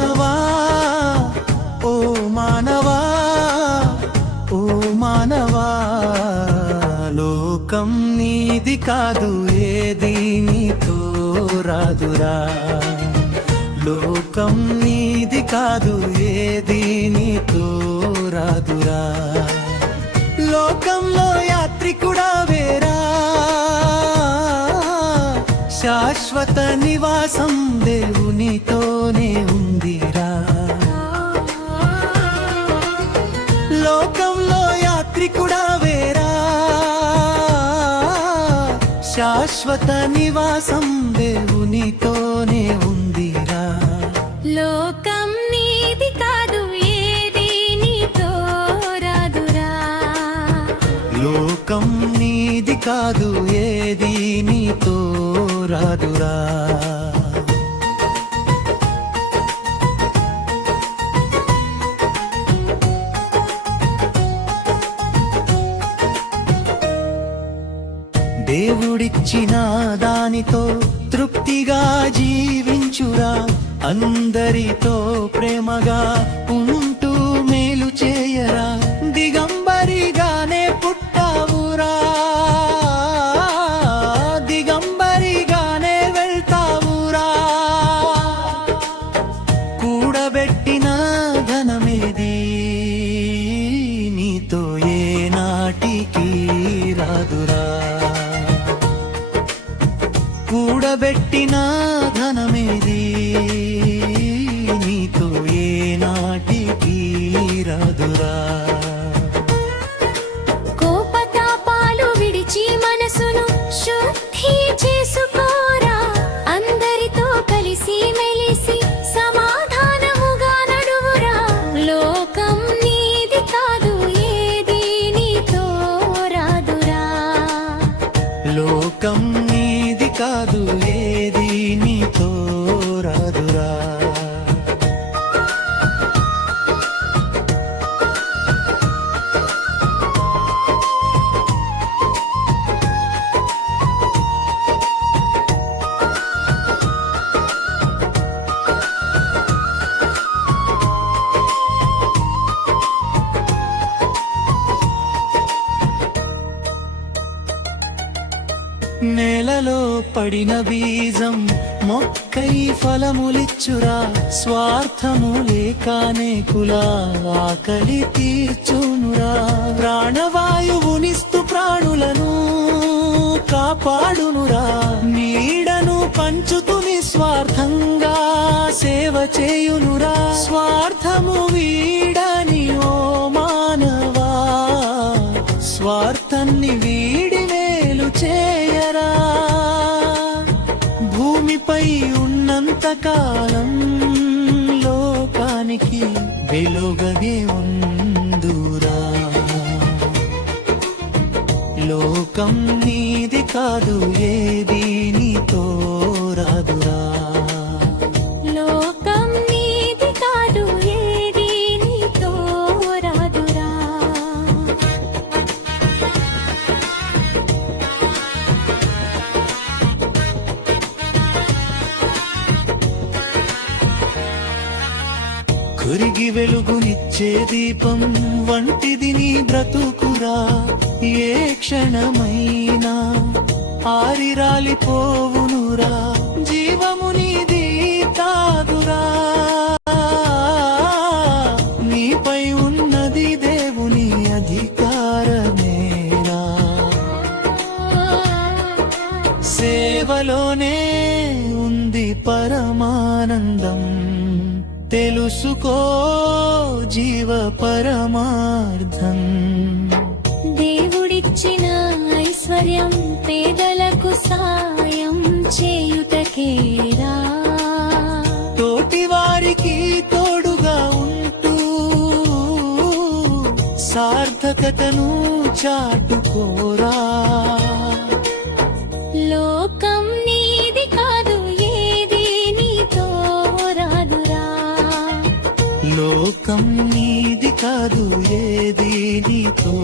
మానవా ఓ మానవా ఓ మానవా లోకం నీది కాదు ఏది నీతో రాదురా లోకం నీది కాదు ఏది నీతో రాదురా లోకంలో యాత్రికుడా వేరా శాశ్వత నివాసం దేవునితోనే ఉందిరా లోకంలో యాత్రికుడా వేరా శాశ్వత నివాసం దేవునితోనే ఉందిరా లోకం నీది కాదు ఏది నీతో రాదురా లోకం నీది కాదు ఏది నీతో రాదురా దేవుడిచ్చిన దానితో తృప్తిగా జీవించురా అందరితో ప్రేమగా ఉంటూ మేలు చేయరా దిగంబరిగానే పుట్టావురా దిగంబరిగానే వెళ్తావురా కూడబెట్టిన ధనమేది నీతో ఏనాటికి రాదురా కూడబెట్టిన ధనమేది నీతో ఏనాటికి రాదురా కోపతాపాలు విడిచి మనసును శుద్ధి చేసుకోరా అందరితో కలిసి మెలిసి సమాధానముగా నడువురా లోకం నీది కాదు ఏది నీతో రాదురా లోకం నీది కాదు ఏది నీతో రాదురా నేలలో పడిన బీజం మొక్కై ఫలములిచ్చురా స్వార్థము లేకనే కులా ఆకలి తీర్చునురా ప్రాణవాయువునిస్తూ ప్రాణులను కాపాడునురా నీడను పంచుతూ నిస్వార్థంగా సేవ చేయునురా స్వార్థము వీడని ఓ మానవా స్వార్థాన్ని వీడి మేలు చేయరా భూమిపై ఉన్నంత కాలం లోకానికి వెలుగగే ఉందురా లోకం నీది కాదు ఏది నీతో రాదురా లోకం నీది కాదు ఏది నీతో రాదురా కొరిగి వెలుగునిచ్చే దీపం వంటిది నీ బ్రతుకురా ఏ క్షణమైనా ఆరిరాలిపోవునురా జీవము నీది తాగురా నీపై ఉన్నది దేవుని అధికారమేరా సేవలోనే ఉంది పరమానందం తెలుసుకో జీవ పరమార్థం దేవుడిచ్చిన ఐశ్వర్యం పేదలకు సాయం చేయుటకేరా తోటి వారికి తోడుగా ఉంటూ సార్థకతను చాటుకోరా లోకం నీది కాదు ఏది నీతో రాదురా లోకం నీది కాదు ఏది నీతో